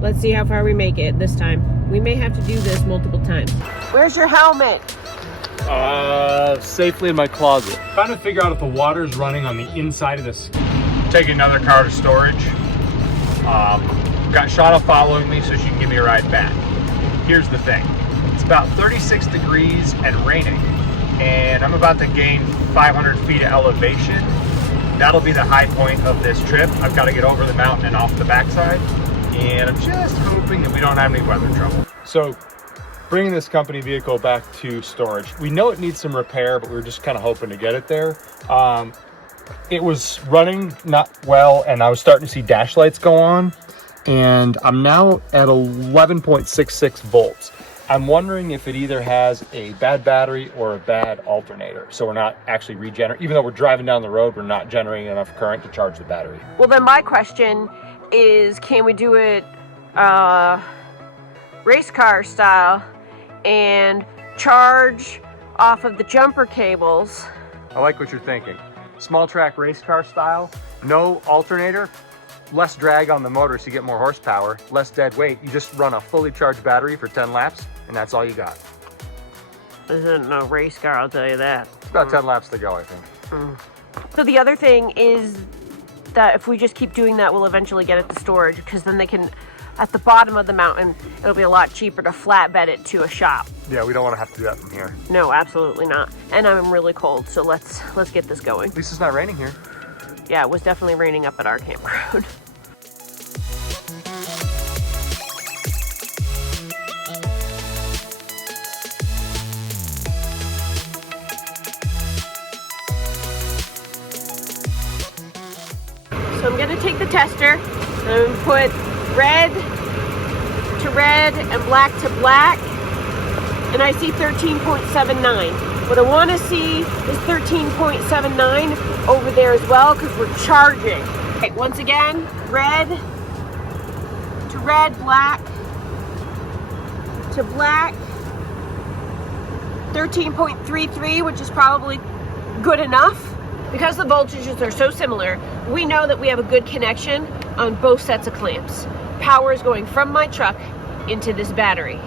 Let's see how far we make it this time. We may have to do this multiple times. Where's your helmet? Safely in my closet. Trying to figure out if the water's running on the inside of this. Taking another car to storage. Got Shauna following me so she can give me a ride back. Here's the thing. It's about 36 degrees and raining, and I'm about to gain 500 feet of elevation. That'll be the high point of this trip. I've got to get over the mountain and off the backside, and I'm just hoping that we don't have any weather trouble. So, bringing this company vehicle back to storage. We know it needs some repair, but we were just kind of hoping to get it there. It was running not well, and I was starting to see dash lights go on, and I'm now at 11.66 volts. I'm wondering if it either has a bad battery or a bad alternator. So we're not actually regenerating, even though we're driving down the road, we're not generating enough current to charge the battery. Well, then my question is, can we do it race car style and charge off of the jumper cables? I like what you're thinking. Small track race car style, no alternator, less drag on the motor so you get more horsepower, less dead weight. You just run a fully charged battery for 10 laps and that's all you got. This isn't no race car, I'll tell you that. It's about 10 laps to go, I think. So the other thing is that if we just keep doing that, we'll eventually get it to storage, because then they can, at the bottom of the mountain, it'll be a lot cheaper to flatbed it to a shop. Yeah, we don't want to have to do that from here. No, absolutely not. And I'm really cold, so let's get this going. At least it's not raining here. Yeah, it was definitely raining up at our campground. So I'm gonna take the tester and put red to red and black to black, and I see 13.79. What I want to see is 13.79 over there as well, because we're charging. Okay, once again, red to red, black to black, 13.33, which is probably good enough. Because the voltages are so similar, we know that we have a good connection on both sets of clamps. Power is going from my truck into this battery.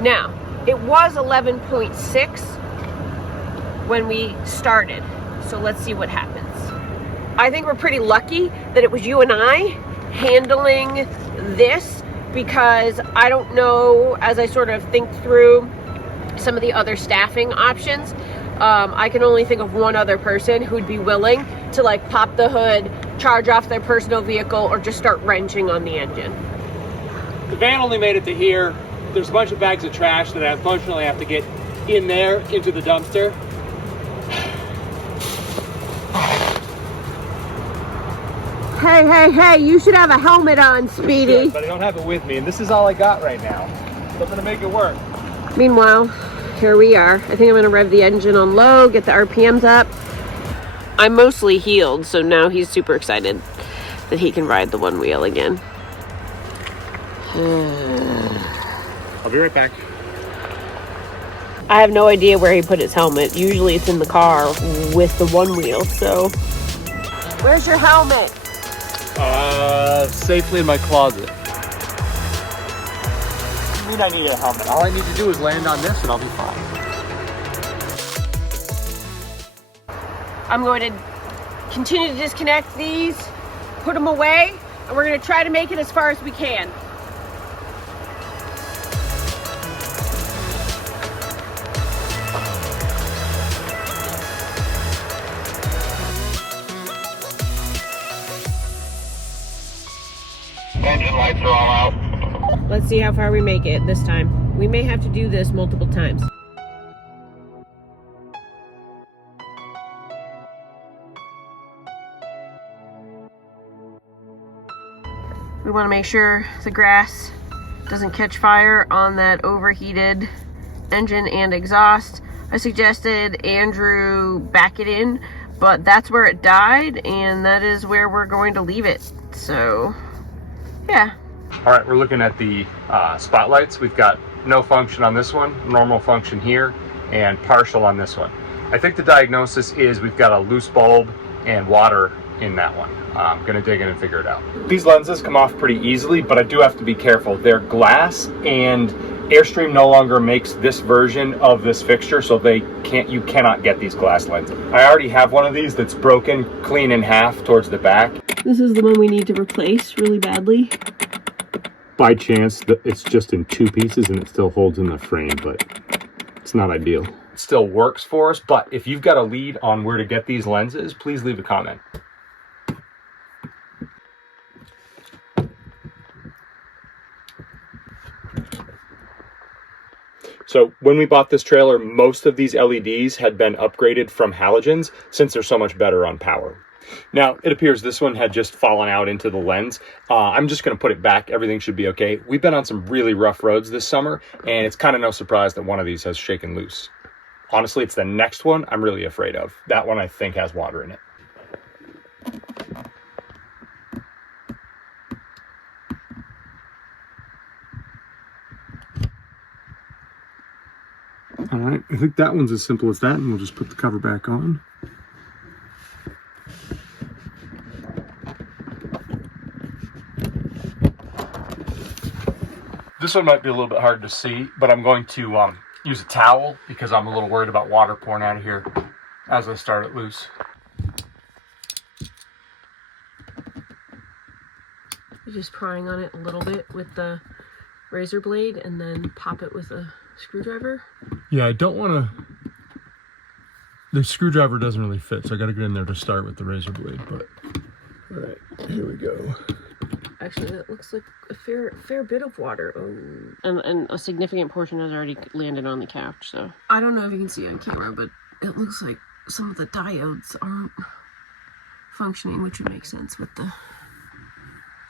Now, it was 11.6 when we started, so let's see what happens. I think we're pretty lucky that it was you and I handling this, because I don't know, as I sort of think through some of the other staffing options, I can only think of one other person who'd be willing to like pop the hood, charge off their personal vehicle, or just start wrenching on the engine. The van only made it to here. There's a bunch of bags of trash that I unfortunately have to get in there into the dumpster. Hey, you should have a helmet on, Speedy. Good, but I don't have it with me, and this is all I got right now. Something to make it work. Meanwhile, here we are. I think I'm gonna rev the engine on low, get the RPMs up. I'm mostly healed, so now he's super excited that he can ride the Onewheel again. I'll be right back. I have no idea where he put his helmet. Usually it's in the car with the Onewheel, so. Where's your helmet? Safely in my closet. I need a helmet. All I need to do is land on this and I'll be fine. I'm going to continue to disconnect these, put them away, and we're going to try to make it as far as we can. Engine lights are all out. Let's see how far we make it this time. We may have to do this multiple times. We want to make sure the grass doesn't catch fire on that overheated engine and exhaust. I suggested Andrew back it in, but that's where it died, and that is where we're going to leave it. So, yeah. All right, we're looking at the spotlights. We've got no function on this one, normal function here, and partial on this one. I think the diagnosis is we've got a loose bulb and water in that one. I'm gonna dig in and figure it out. These lenses come off pretty easily, but I do have to be careful. They're glass, and Airstream no longer makes this version of this fixture, so you cannot get these glass lenses. I already have one of these that's broken clean in half towards the back. This is the one we need to replace really badly. By chance, it's just in 2 pieces and it still holds in the frame, but it's not ideal. It still works for us, but if you've got a lead on where to get these lenses, please leave a comment. So when we bought this trailer, most of these LEDs had been upgraded from halogens since they're so much better on power. Now, it appears this one had just fallen out into the lens. I'm just going to put it back. Everything should be okay. We've been on some really rough roads this summer, and it's kind of no surprise that one of these has shaken loose. Honestly, it's the next one I'm really afraid of. That one I think has water in it. All right, I think that one's as simple as that, and we'll just put the cover back on. This one might be a little bit hard to see, but I'm going to use a towel because I'm a little worried about water pouring out of here as I start it loose. You're just prying on it a little bit with the razor blade and then pop it with a screwdriver. Yeah, I don't want to... The screwdriver doesn't really fit, so I got to get in there to start with the razor blade, but... All right, here we go. Actually, that looks like a fair bit of water. Oh. And a significant portion has already landed on the couch, so. I don't know if you can see on camera, but it looks like some of the diodes aren't functioning, which would make sense with the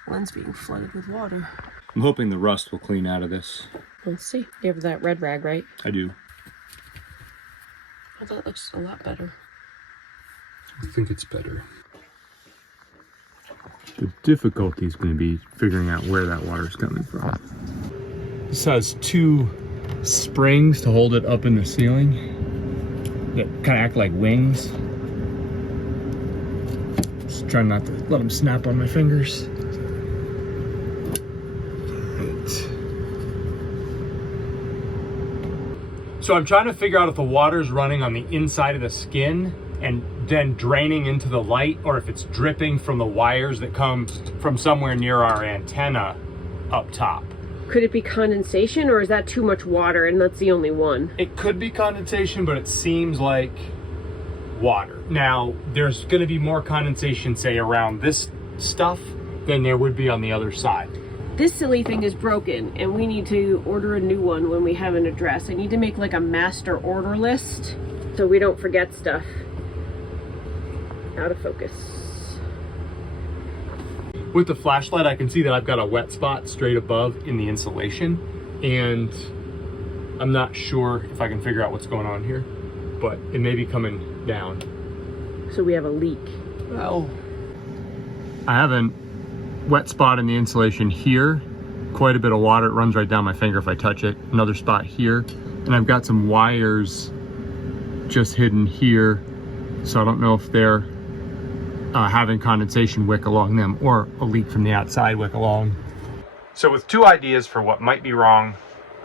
lens being flooded with water. I'm hoping the rust will clean out of this. Let's see. You have that red rag, right? I do. Oh, that looks a lot better. I think it's better. The difficulty is going to be figuring out where that water is coming from. This has 2 springs to hold it up in the ceiling that kind of act like wings. Just trying not to let them snap on my fingers. So I'm trying to figure out if the water's running on the inside of the skin and then draining into the light, or if it's dripping from the wires that come from somewhere near our antenna up top. Could it be condensation, or is that too much water and that's the only one? It could be condensation, but it seems like water. Now, there's going to be more condensation, say, around this stuff than there would be on the other side. This silly thing is broken, and we need to order a new one when we have an address. I need to make like a master order list so we don't forget stuff. Out of focus. With the flashlight, I can see that I've got a wet spot straight above in the insulation, and I'm not sure if I can figure out what's going on here, but it may be coming down. So we have a leak. Well, I have a wet spot in the insulation here, quite a bit of water. It runs right down my finger if I touch it. Another spot here, and I've got some wires just hidden here, so I don't know if they're having condensation wick along them or a leak from the outside wick along. So with 2 ideas for what might be wrong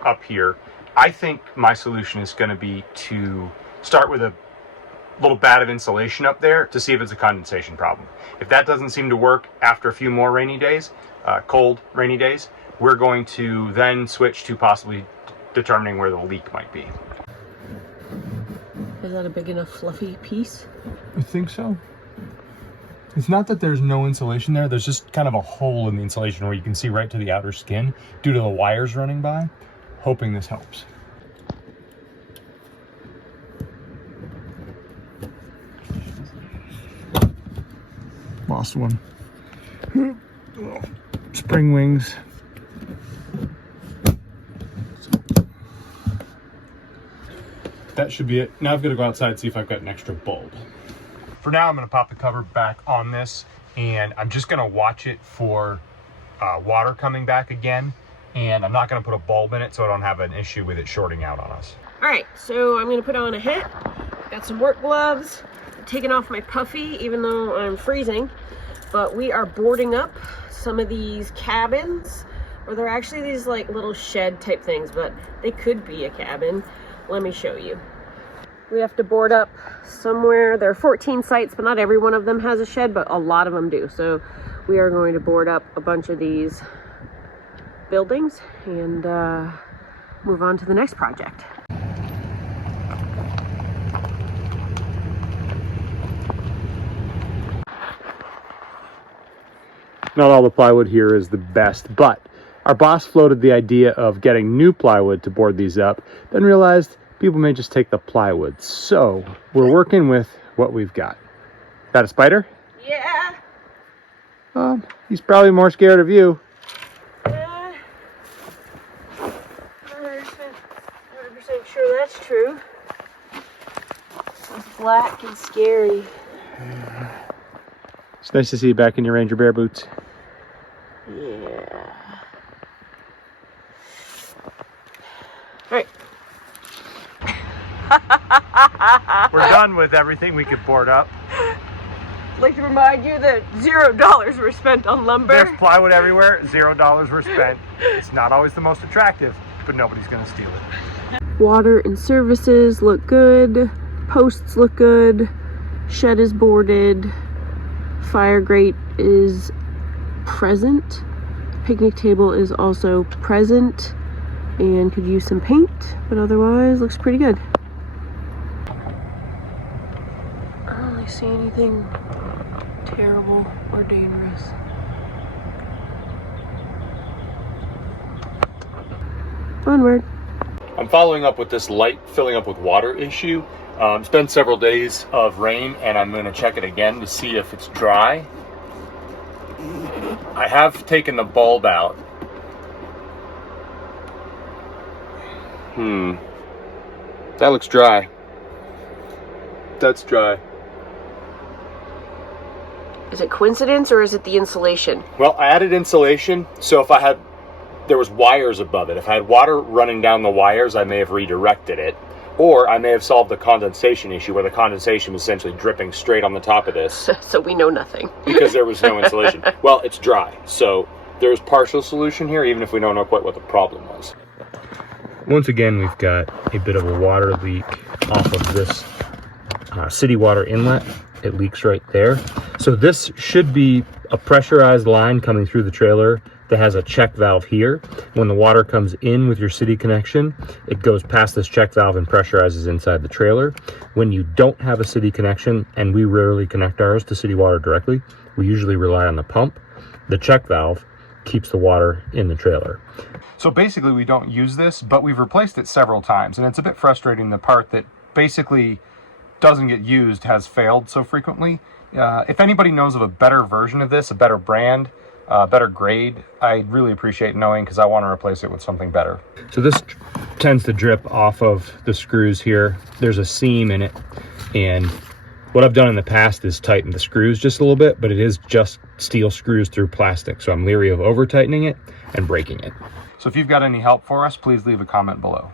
up here, I think my solution is going to be to start with a little bat of insulation up there to see if it's a condensation problem. If that doesn't seem to work after a few more rainy days, cold rainy days, we're going to then switch to possibly determining where the leak might be. Is that a big enough fluffy piece? I think so. It's not that there's no insulation there, there's just kind of a hole in the insulation where you can see right to the outer skin due to the wires running by. Hoping this helps. Lost one. Spring wings. That should be it. Now I've got to go outside and see if I've got an extra bulb. For now, I'm going to pop the cover back on this, and I'm just going to watch it for water coming back again, and I'm not going to put a bulb in it so I don't have an issue with it shorting out on us. All right, so I'm going to put on a hat. Got some work gloves. I'm taking off my puffy, even though I'm freezing. But we are boarding up some of these cabins, or they're actually these like little shed type things, but they could be a cabin. Let me show you. We have to board up somewhere. There are 14 sites, but not every one of them has a shed, but a lot of them do. So we are going to board up a bunch of these buildings and move on to the next project. Not all the plywood here is the best, but our boss floated the idea of getting new plywood to board these up, then realized people may just take the plywood. So we're working with what we've got. That a spider? Yeah. He's probably more scared of you. 100% sure that's true. It's black and scary. It's nice to see you back in your Ranger Bear boots. Yeah. All right. We're done with everything we could board up. I'd like to remind you that $0 were spent on lumber. There's plywood everywhere, $0 were spent. It's not always the most attractive, but nobody's gonna steal it. Water and services look good. Posts look good. Shed is boarded. Fire grate is present. Picnic table is also present and could use some paint, but otherwise looks pretty good. I don't really see anything terrible or dangerous. Onward. I'm following up with this light filling up with water issue. It's been several days of rain, and I'm going to check it again to see if it's dry. I have taken the bulb out. That looks dry. That's dry. Is it coincidence or is it the insulation? Well, I added insulation, so if there was wires above it. If I had water running down the wires, I may have redirected it. Or I may have solved the condensation issue where the condensation was essentially dripping straight on the top of this. So we know nothing. Because there was no insulation. Well, it's dry. So there's partial solution here, even if we don't know quite what the problem was. Once again, we've got a bit of a water leak off of this city water inlet. It leaks right there. So this should be a pressurized line coming through the trailer that has a check valve here. When the water comes in with your city connection, it goes past this check valve and pressurizes inside the trailer. When you don't have a city connection, and we rarely connect ours to city water directly, we usually rely on the pump. The check valve keeps the water in the trailer. So basically we don't use this, but we've replaced it several times, and it's a bit frustrating. The part that basically doesn't get used has failed so frequently. If anybody knows of a better version of this, a better brand, better grade, I'd really appreciate knowing, because I want to replace it with something better. So this tends to drip off of the screws here. There's a seam in it, and what I've done in the past is tighten the screws just a little bit, but it is just steel screws through plastic, so I'm leery of over tightening it and breaking it. So if you've got any help for us, please leave a comment below.